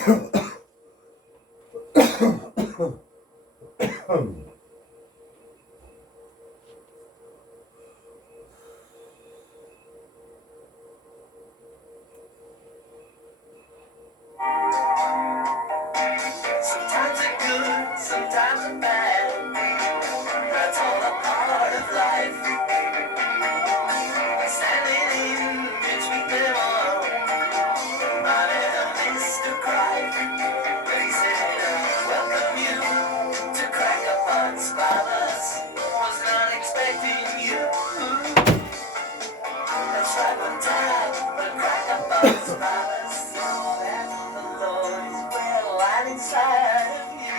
Sometimes they're good, sometimes they're bad. That's all a part of life. Standing in between them all, my little Mr. Cried. But he said, welcome you to Crackerbox Palace. Was not expecting you. Let's drive on down the Crackerbox Palace. And the Lord is well light inside of you.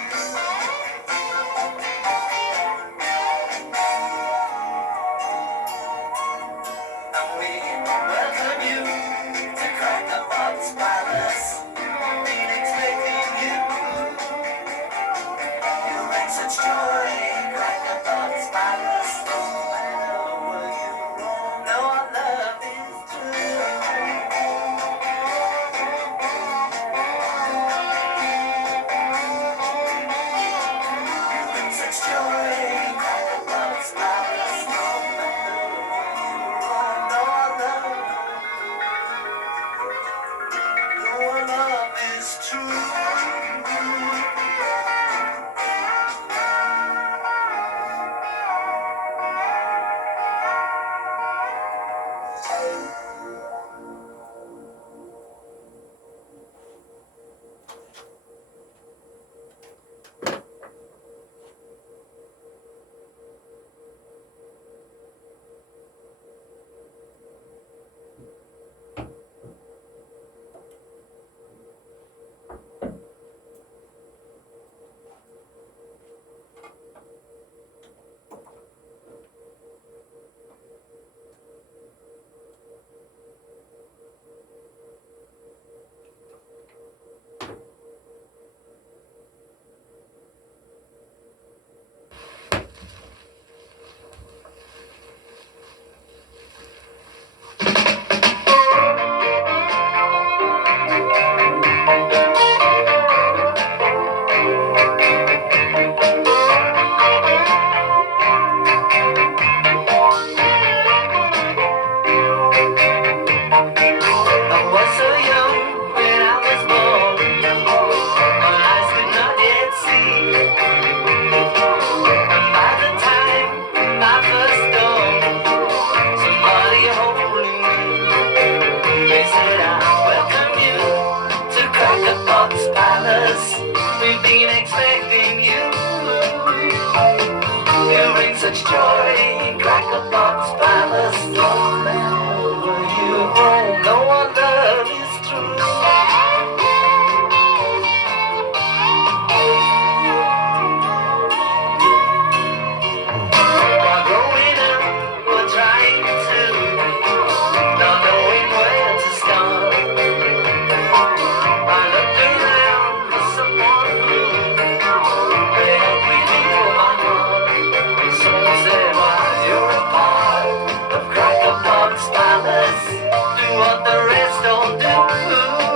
And we welcome you to Crackerbox Palace. Been expecting you. You bring such joy in Crackerbox Palace. No matter where you roam, no, our love is true. You bring such joy in Crackerbox Palace. No matter where you roam, no, our love is true. I was so young when I was born, my eyes could not yet see. And by the time my first dawned, somebody holding me, they said, I welcome you to Crackerbox Palace. We've been expecting you. You bring such joy in Crackerbox Palace. No matter where you roam, no one love is true. While growing up, we're trying to, not knowing where to start. I looked around for someone who could help me feel my heart. Someone said, while you're a part of Crackerbox Palace, do what the rest don't do.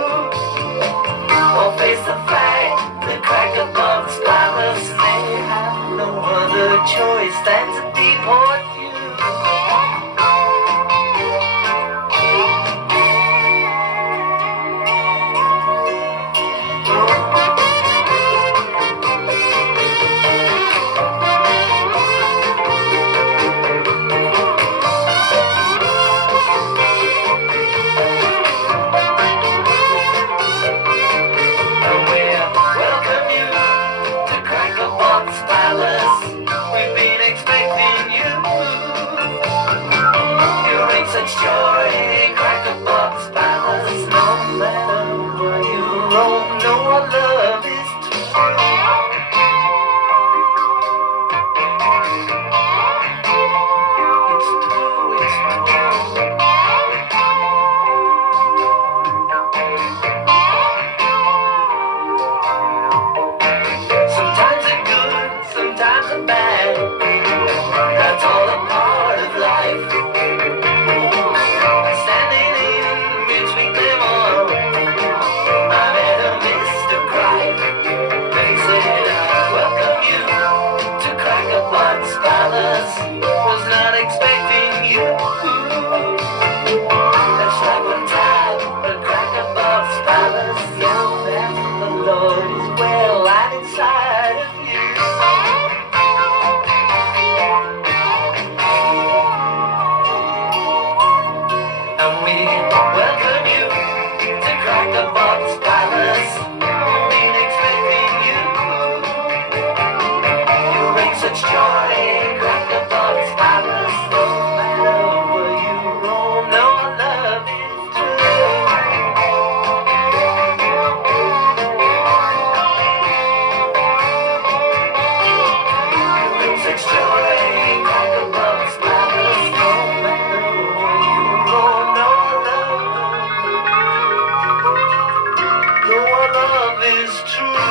is true.